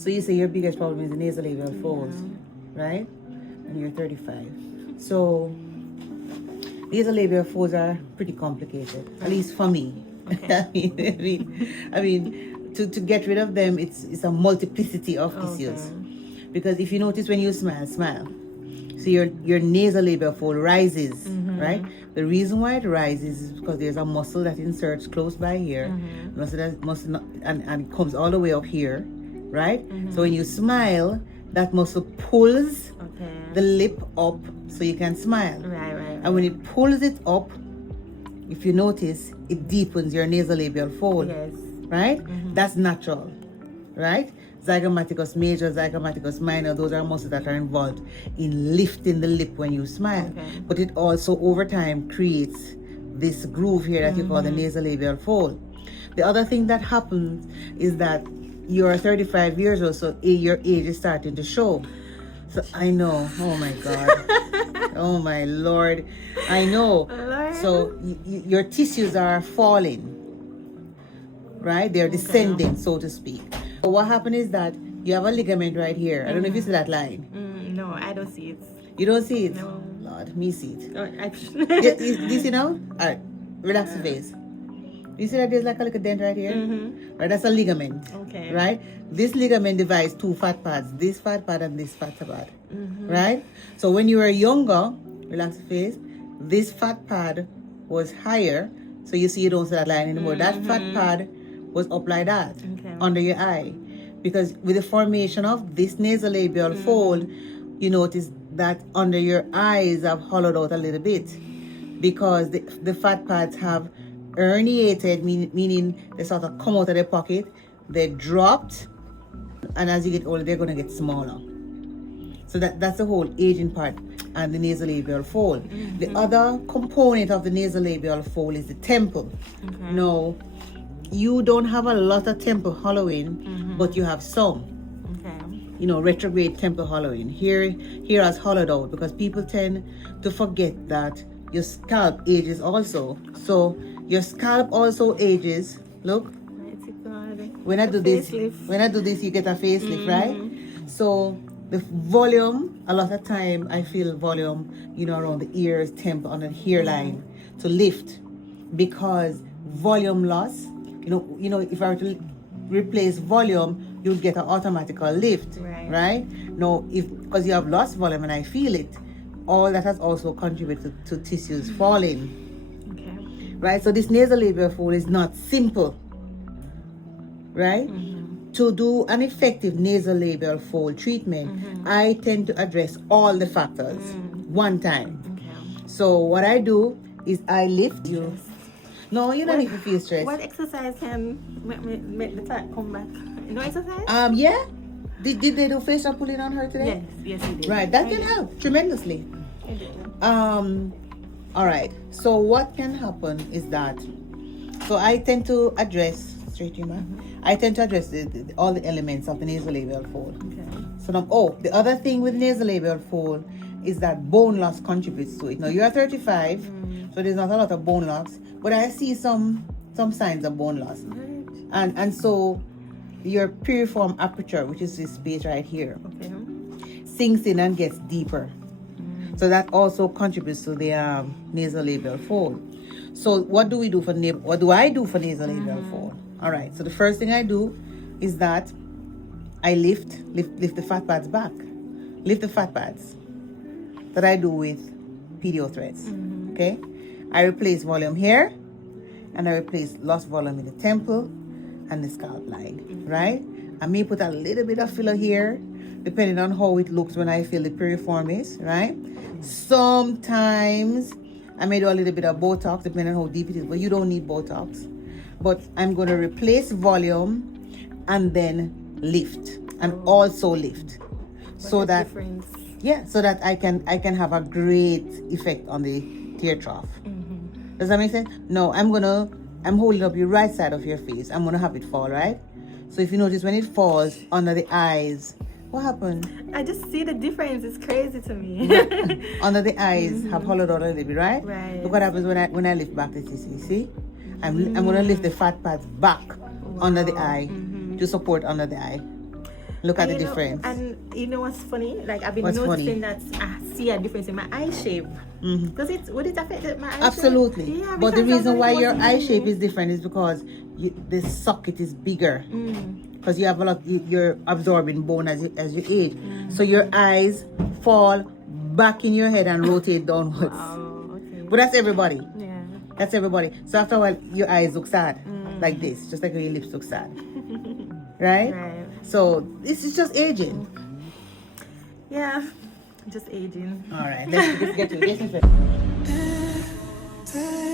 So you say your biggest problem is the nasolabial folds, right? And you're 35. So nasolabial folds are pretty complicated, at least for me. Okay. I mean, to get rid of them, it's a multiplicity of issues. Because if you notice when you smile, so your nasolabial fold rises, right? The reason why it rises is because there's a muscle that inserts close by here, and it comes all the way up here, right? So when you smile, that muscle pulls the lip up so you can smile. Right. And when it pulls it up, if you notice, it deepens your nasolabial fold. Yes. Right? That's natural. Right? Zygomaticus major, zygomaticus minor, those are muscles that are involved in lifting the lip when you smile. But it also, over time, creates this groove here that you call the nasolabial fold. The other thing that happens is that you're 35 years old, so your age is starting to show. So I know, oh my God, oh my Lord, I know. So your tissues are falling, right? They're descending, so to speak. So what happened is that you have a ligament right here. I don't know if you see that line. No, I don't see it. You don't see it? No. Lord, me see it. Oh, Do you see now? All right, relax the face. You see that there's like a little dent right here? Right, that's a ligament. Okay. Right? This ligament divides two fat pads, this fat pad and this fat pad. Right? So when you were younger, relax the face, this fat pad was higher, so you see you don't see that line anymore. That fat pad was up like that under your eye. Because with the formation of this nasolabial fold, you notice that under your eyes have hollowed out a little bit because the fat pads have herniated, meaning they sort of come out of their pocket, they dropped, and as you get older, they're going to get smaller. So that's the whole aging part and the nasolabial fold. The other component of the nasolabial fold is the temple. Now, you don't have a lot of temple hollowing, but you have some. You know, retrograde temple hollowing. Here has hollowed out because people tend to forget that your scalp ages also. So your scalp also ages. Look, when I do this, you get a facelift, right? So the volume, a lot of time I feel volume, you know, around the ears, temple, on the hairline to lift, because volume loss. You know, if I were to replace volume, you'll get an automatic lift, right? Now, because you have lost volume and I feel it, all that has also contributed to tissues falling. Right? So this nasolabial fold is not simple, right? To do an effective nasolabial fold treatment, I tend to address all the factors one time. So what I do is I lift you. No, you don't need to feel stressed. What exercise can make the fat come back? No exercise? Yeah. Did they do facial pulling on her today? Yes, he did. Right, that can help tremendously. All right. So what can happen is that, so I tend to address I tend to address all the elements of the nasolabial fold. So now, the other thing with nasolabial fold is that bone loss contributes to it. Now you're 35, so there's not a lot of bone loss, but I see some signs of bone loss. And so your piriform aperture, which is this space right here, sinks in and gets deeper. So that also contributes to the nasolabial fold. So what do I do for nasolabial fold? All right. So the first thing I do is that I lift the fat pads back. Lift the fat pads that I do with PDO threads. Okay. I replace volume here, and I replace lost volume in the temple and the scalp line. Right. I may put a little bit of filler here, depending on how it looks when I feel the piriform is. Right. Sometimes I may do a little bit of Botox, depending on how deep it is, but you don't need Botox. But I'm going to replace volume and then lift, and also lift, so that so that I can have a great effect on the tear trough. Does that make sense? No, I'm holding up your right side of your face. I'm gonna have it fall, right? So if you notice, when it falls under the eyes, what happened? I just see the difference. It's crazy to me. Under the eyes have hollowed out a little bit, right? Right. Look what happens when I lift back the tissue. See? I'm gonna lift the fat pads back under the eye to support under the eye. Look at And the you know- difference. And you know what's funny? Like I've been What's noticing that I see a difference in my eye shape. Mhm. Would it affect my eye shape? Absolutely. Yeah, But the because I reason thought why it your was eye me. shape is different is because the socket is bigger. Mm. Because you have a lot, you're absorbing bone as you age. Mm. So your eyes fall back in your head and rotate downwards. Wow. Okay. But that's everybody. Yeah. That's everybody. So after a while, your eyes look sad. Mm. Like this. Just like your lips look sad. Right? Right. So this is just aging. Yeah. Just aging. All right. Let's get to it.